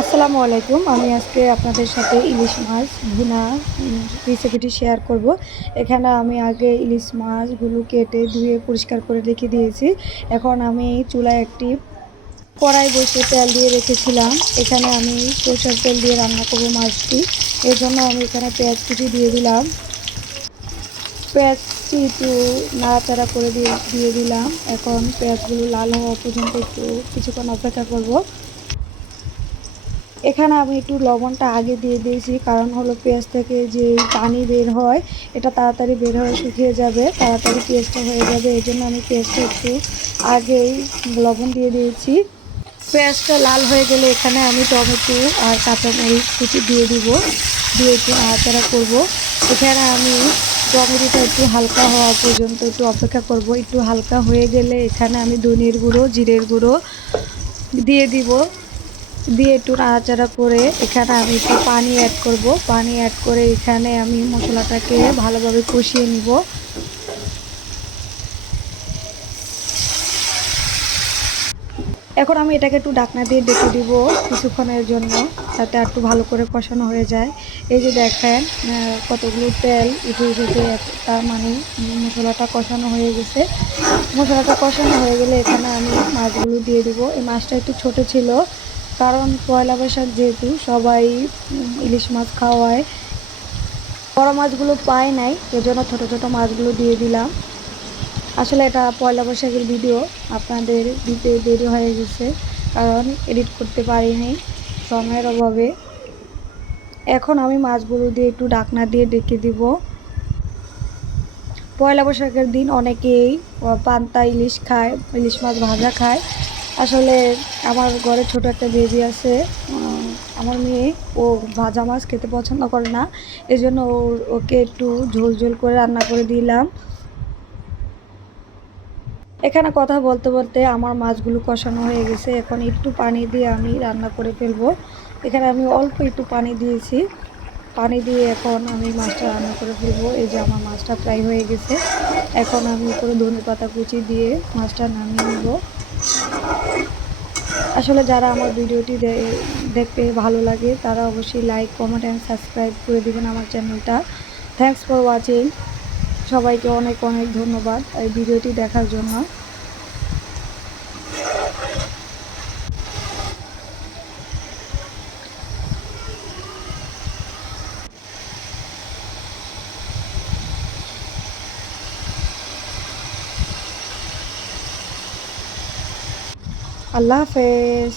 আসসালামু আলাইকুম। আমি আজকে আপনাদের সাথে ইলিশ মাছ ভুনা রেসিপিটি শেয়ার করব। এখানে আমি আগে ইলিশ মাছগুলো কেটে ধুয়ে পরিষ্কার করে রেখে দিয়েছি। এখন আমি চুলায় একটি কড়াই বসে তেল দিয়ে রেখেছিলাম। এখানে আমি সরষের তেল দিয়ে রান্না করব মাছটি। এর জন্য আমি এখানে পেঁয়াজ কুচি দিয়ে দিলাম। পেঁয়াজটি একটু নাড়াচাড়া করে দিয়ে দিয়ে দিলাম। এখন পেঁয়াজগুলো লাল হওয়া পর্যন্ত একটু কিছুক্ষণ অপেক্ষা করব। এখানে আমি একটু লবণটা আগে দিয়ে দিয়েছি, কারণ হলো পেঁয়াজ থেকে যে পানি বের হয়, এটা তাড়াতাড়ি বের হয়ে শুকিয়ে যাবে, তাড়াতাড়ি পেঁয়াজটা হয়ে যাবে, এই জন্য আমি পেঁয়াজটা একটু আগেই লবণ দিয়ে দিয়েছি। পেঁয়াজটা লাল হয়ে গেলে এখানে আমি টমেটো আর কাঁচামরিচ কুচি দিয়ে দিব, দিয়ে একটু নাড়াচাড়া করব। এখানে আমি টমেটোটা একটু হালকা হওয়া পর্যন্ত একটু অপেক্ষা করব, একটু হালকা হয়ে গেলে এখানে আমি ধনিয়ার গুঁড়ো, জিরের গুঁড়ো দিয়ে দিব। দিয়ে একটু নাড়াচাড়া করে এখানে আমি একটু পানি অ্যাড করব। পানি অ্যাড করে এখানে আমি মশলাটাকে ভালোভাবে কষিয়ে নিব। এখন আমি এটাকে একটু ডাকনা দিয়ে ডেকে দিব কিছুক্ষণের জন্য, যাতে একটু ভালো করে কষানো হয়ে যায়। এই যে দেখেন কতগুলো তেল উঠে উঠেছে, তার মানে মশলাটা কষানো হয়ে গেছে। মশলাটা কষানো হয়ে গেলে এখানে আমি মাছগুলো দিয়ে দিব। এই মাছটা একটু ছোট ছিল কারণ পয়লা বৈশাখ যেহেতু সবাই ইলিশ মাছ খাওয়ায়। বড় মাছগুলো পায় নাই, এজন্য ছোট ছোট মাছগুলো দিয়ে দিলাম। আসলে এটা পয়লা বৈশাখের ভিডিও আপনাদের দিতে দেরি হয়ে গেছে, কারণ এডিট করতে পারিনি সময়ের অভাবে। এখন আমি মাছগুলো দিয়ে একটু ডাকনা দিয়ে ডেকে দিব। পয়লা বৈশাখের দিন অনেকেই পান্তা ইলিশ খায়, ইলিশ মাছ ভাজা খায়। আসলে আমার ঘরে ছোট একটা বেবি আছে আমার মেয়ে। ও ভাজা মাছ খেতে পছন্দ করে না এই জন্য ওকে একটু ঝোল ঝোল করে রান্না করে দিলাম। এখানে কথা বলতে বলতে আমার মাছগুলো কষানো হয়ে গেছে, এখন একটু পানি দিয়ে আমি রান্না করে ফেলব। এখানে আমি অল্প একটু পানি দিয়েছি, পানি দিয়ে এখন আমি মাছটা রান্না করে ফেলব। এই যে আমার মাছটা প্রায় হয়ে গেছে, এখন আমি উপরে ধনে পাতা কুচি দিয়ে মাছটা নামিয়ে নেব। আসলে যারা আমার ভিডিওটি দেখতে ভালো লাগে, তারা অবশ্যই লাইক কমেন্ট অ্যান্ড সাবস্ক্রাইব করে দেবেন আমার চ্যানেলটা। থ্যাংকস ফর ওয়াচিং সবাইকে অনেক অনেক ধন্যবাদ এই ভিডিওটি দেখার জন্য। আল্লাহ হাফেজ